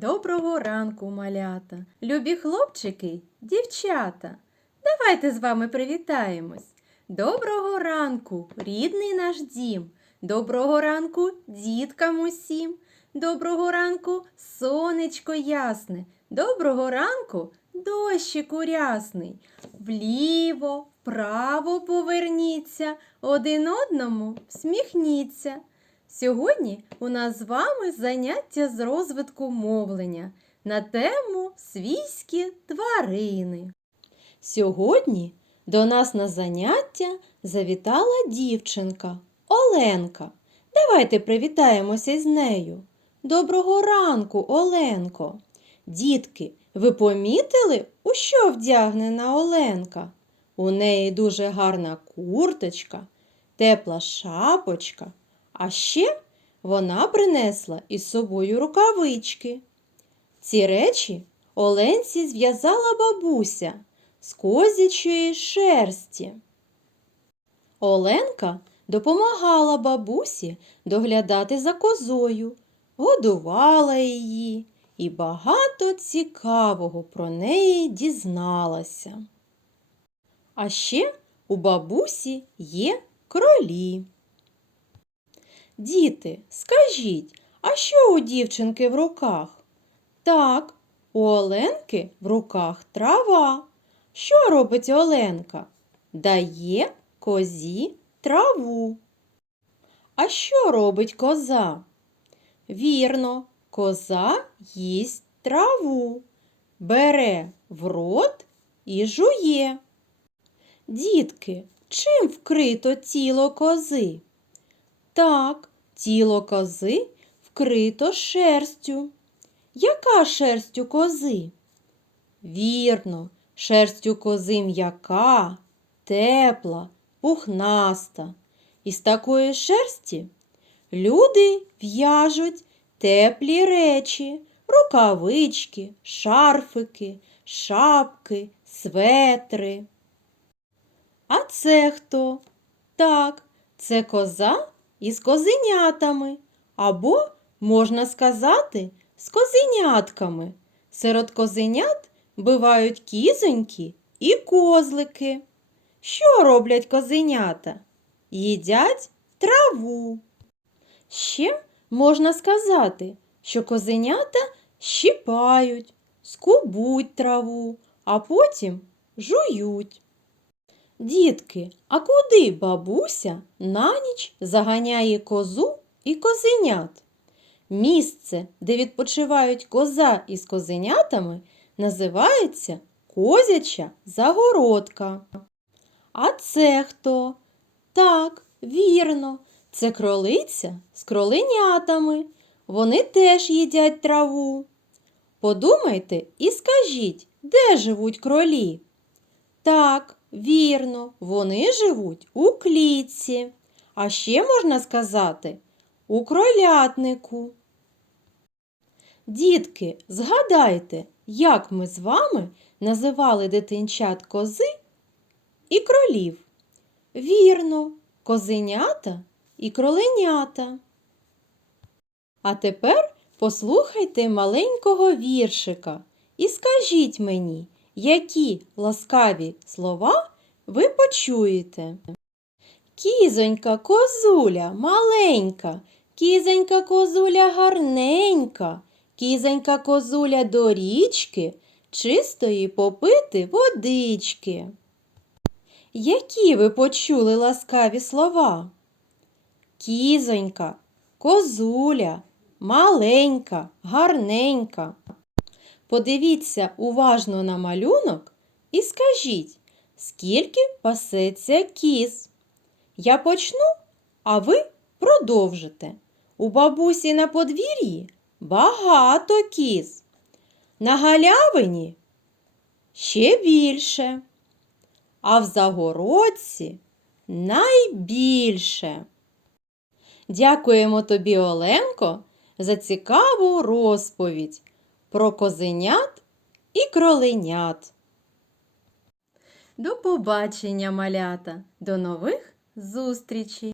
Доброго ранку, малята, любі хлопчики, дівчата. Давайте з вами привітаємось. Доброго ранку, рідний наш дім. Доброго ранку, діткам усім. Доброго ранку, сонечко ясне. Доброго ранку, дощику рясний. Вліво, вправо поверніться, один одному всміхніться. Сьогодні у нас з вами заняття з розвитку мовлення на тему свійські тварини. Сьогодні до нас на заняття завітала дівчинка Оленка. Давайте привітаємося з нею. Доброго ранку, Оленко. Дітки, ви помітили, у що вдягнена Оленка? У неї дуже гарна курточка, тепла шапочка. А ще вона принесла із собою рукавички. Ці речі Оленці зв'язала бабуся з козячої шерсті. Оленка допомагала бабусі доглядати за козою, годувала її і багато цікавого про неї дізналася. А ще у бабусі є кролі. Діти, скажіть, а що у дівчинки в руках? Так, у Оленки в руках трава. Що робить Оленка? Дає козі траву. А що робить коза? Вірно, коза їсть траву, бере в рот і жує. Дітки, чим вкрито тіло кози? Так, тіло кози вкрито шерстю. Яка шерсть у кози? Вірно, шерсть у кози м'яка, тепла, пухнаста. Із такої шерсті люди в'яжуть теплі речі, рукавички, шарфики, шапки, светри. А це хто? Так, це коза із козенятами, або, можна сказати, з козенятками. Серед козенят бувають кізоньки і козлики. Що роблять козенята? Їдять траву. Ще можна сказати, що козенята щипають, скубуть траву, а потім жують. Дітки, а куди бабуся на ніч заганяє козу і козенят? Місце, де відпочивають коза із козенятами, називається козяча загородка. А це хто? Так, вірно, це кролиця з кроленятами. Вони теж їдять траву. Подумайте і скажіть, де живуть кролі? Так, вірно, вони живуть у клітці. А ще можна сказати у кролятнику. Дітки, згадайте, як ми з вами називали дитинчат кози і кролів. Вірно, козенята і кроленята. А тепер послухайте маленького віршика і скажіть мені, які ласкаві слова ви почуєте. Кізонька, козуля маленька, кізонька козуля гарненька, кізонька козуля до річки, чистої попити водички. Які ви почули ласкаві слова? Кізонька, козуля, маленька, гарненька. Подивіться уважно на малюнок і скажіть, скільки пасеться кіз. Я почну, а ви продовжите. У бабусі на подвір'ї багато кіз. На галявині ще більше, а в загородці найбільше. Дякуємо тобі, Оленко, за цікаву розповідь про козенят і кроленят. До побачення, малята, до нових зустрічей!